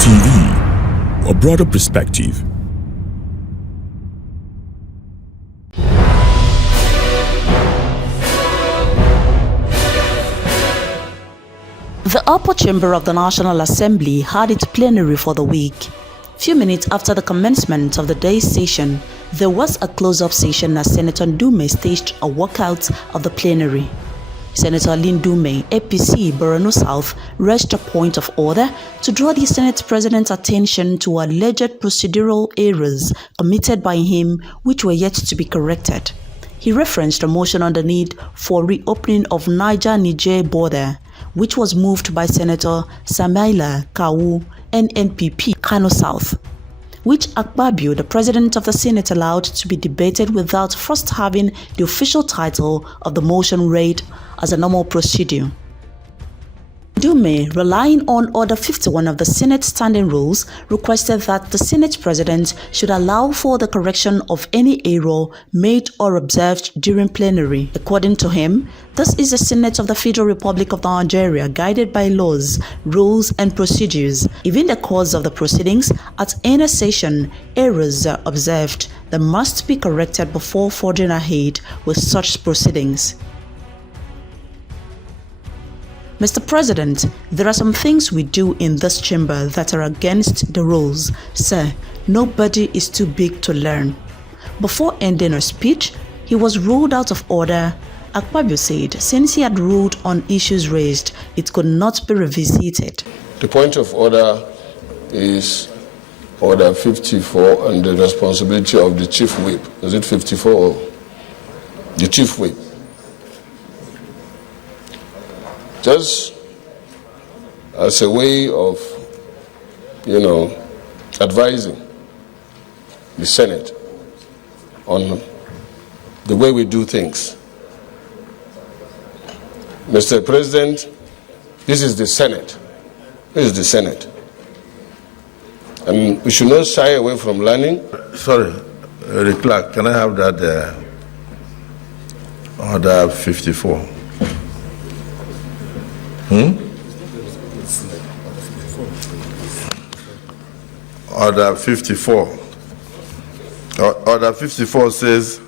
TV, a broader perspective. The upper chamber of the National Assembly had its plenary for the week. Few minutes after the commencement of the day's session, there was a close-up session as Senator Ndume staged a walkout of the plenary. Senator Lynn Ndume, APC, Borno South, raised a point of order to draw the Senate President's attention to alleged procedural errors committed by him which were yet to be corrected. He referenced a motion on the need for reopening of Niger-Niger border, which was moved by Senator Samaila Kawu, NNPP, Kano South, which Akpabio, the President of the Senate, allowed to be debated without first having the official title of the motion read as a normal procedure. Ndume, relying on Order 51 of the Senate Standing Rules, requested that the Senate President should allow for the correction of any error made or observed during plenary. According to him, this is the Senate of the Federal Republic of Nigeria, guided by laws, rules, and procedures. If in the course of the proceedings at any session errors are observed, they must be corrected before forging ahead with such proceedings. Mr. President, there are some things we do in this chamber that are against the rules. Sir, nobody is too big to learn. Before ending her speech, he was ruled out of order. Akpabio said since he had ruled on issues raised, it could not be revisited. The point of order is Order 54 and the responsibility of the Chief Whip. Is it 54 or the Chief Whip? Just as a way of, advising the Senate on the way we do things. Mr. President, this is the Senate. This is the Senate. And we should not shy away from learning. Sorry, Clerk, can I have that Order 54? Order 54. Order 54 says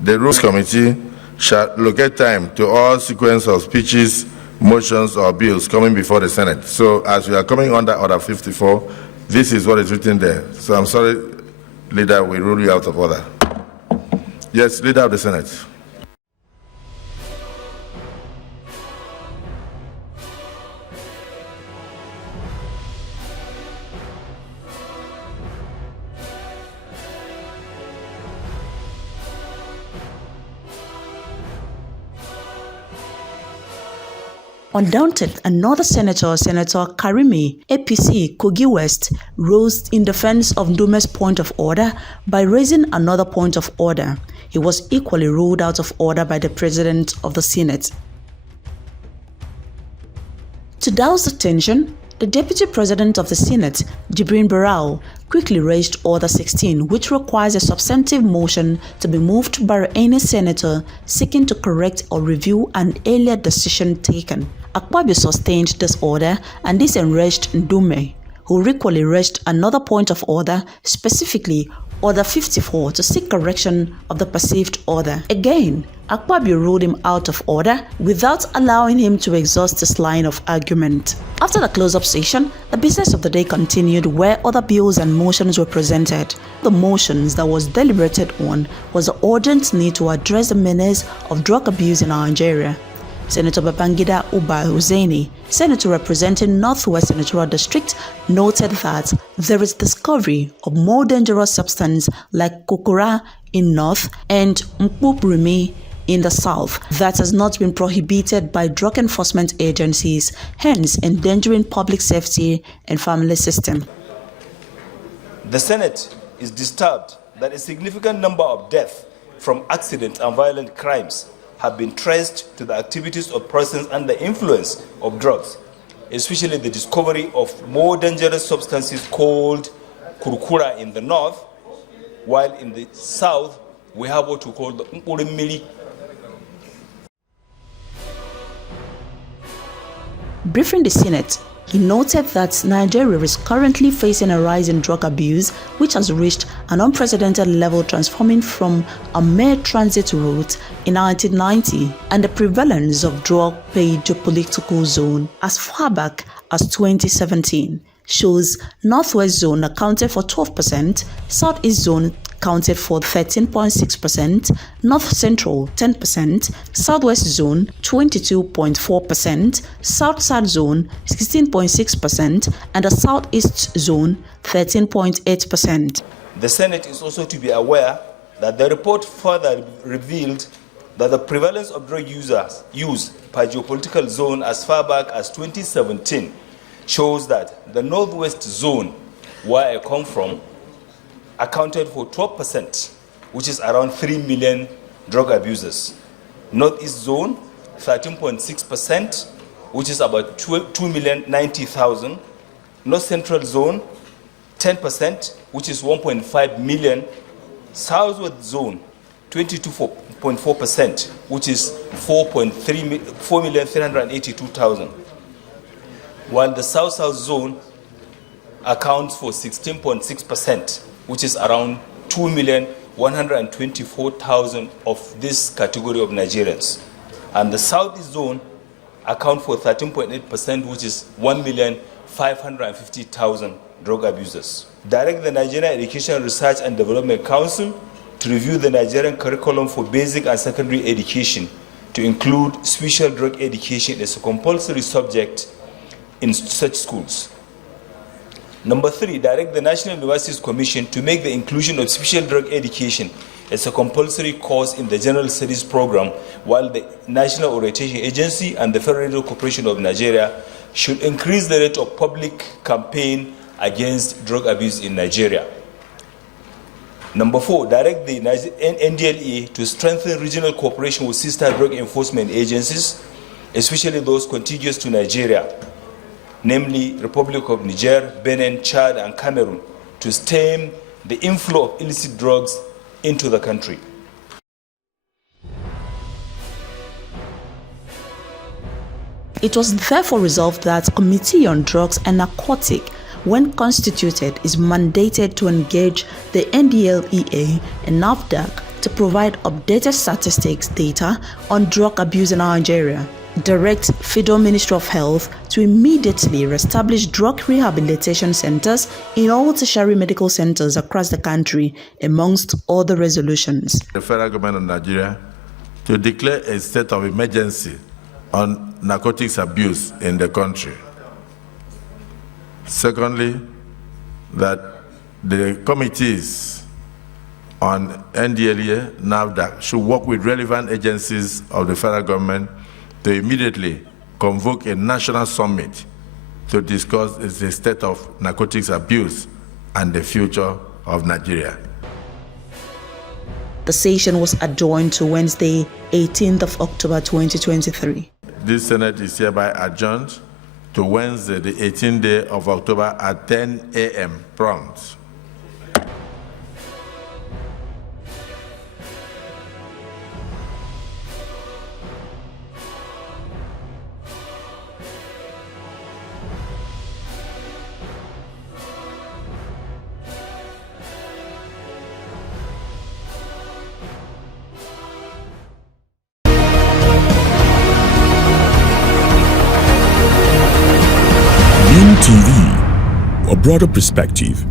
the Rules Committee shall allocate time to all sequence of speeches, motions, or bills coming before the Senate. So, as we are coming under Order 54, this is what is written there. So, I'm sorry, Leader, we rule you out of order. Yes, Leader of the Senate. Undaunted, another senator, Senator Karimi, APC, Kogi West, rose in defense of Ndume's point of order by raising another point of order. He was equally ruled out of order by the President of the Senate. To douse the tension, the Deputy President of the Senate, Jibrin Barau, quickly raised Order 16, which requires a substantive motion to be moved by any senator seeking to correct or review an earlier decision taken. Akpabio sustained this order, and this enraged Ndume, who equally raised another point of order, specifically Order 54, to seek correction of the perceived order. Again, Akpabio ruled him out of order without allowing him to exhaust his line of argument. After the close-up session, the business of the day continued where other bills and motions were presented. The motions that was deliberated on was the urgent need to address the menace of drug abuse in Nigeria. Senator Babangida Uba Hussaini, senator representing Northwest Senatorial District, noted that there is discovery of more dangerous substance like kokora in North and mpuprimi in the South that has not been prohibited by drug enforcement agencies, hence endangering public safety and family system. The Senate is disturbed that a significant number of deaths from accidents and violent crimes have been traced to the activities of persons under influence of drugs, especially the discovery of more dangerous substances called kurkura in the north, while in the south we have what we call the mpurimili. Briefing the Senate, He noted that Nigeria is currently facing a rise in drug abuse, which has reached an unprecedented level, transforming from a mere transit route in 1990 and the prevalence of drug paid to political zone as far back as 2017 shows Northwest Zone accounted for 12%, Southeast Zone accounted for 13.6%, North Central 10%, Southwest Zone 22.4%, South South Zone 16.6%, and the Southeast Zone 13.8%. The Senate is also to be aware that the report further revealed that the prevalence of drug use per geopolitical zone as far back as 2017 shows that the Northwest Zone, where I come from, accounted for 12%, which is around 3 million drug abusers. Northeast Zone, 13.6%, which is about 2,090,000. North Central Zone, 10%, which is 1.5 million. Southwest Zone, 22.4%, which is 4,382,000. While the South-South Zone accounts for 16.6%, which is around 2,124,000 of this category of Nigerians. And the Southeast Zone accounts for 13.8%, which is 1,550,000 drug abusers. Direct the Nigerian Education Research and Development Council to review the Nigerian curriculum for basic and secondary education to include special drug education as a compulsory subject in such schools. Number 3, direct the National Universities Commission to make the inclusion of special drug education as a compulsory course in the General Studies program, while the National Orientation Agency and the Federal Radio Corporation of Nigeria should increase the rate of public campaign against drug abuse in Nigeria. Number 4, direct the NDLEA to strengthen regional cooperation with sister drug enforcement agencies, especially those contiguous to Nigeria, namely Republic of Niger, Benin, Chad, and Cameroon, to stem the inflow of illicit drugs into the country. It was therefore resolved that Committee on Drugs and Narcotics, when constituted, is mandated to engage the NDLEA and NAFDAC to provide updated statistics data on drug abuse in Nigeria. Direct Federal Ministry of Health to immediately establish drug rehabilitation centers in all tertiary medical centers across the country, amongst other resolutions. The federal government of Nigeria to declare a state of emergency on narcotics abuse in the country. Secondly, that the committees on NDLEA, NAFDAC should work with relevant agencies of the federal government to immediately convoke a national summit to discuss the state of narcotics abuse and the future of Nigeria. The session was adjourned to Wednesday, 18th of October 2023. This Senate is hereby adjourned to Wednesday, the 18th day of October at 10 a.m. prompt. TV, a broader perspective.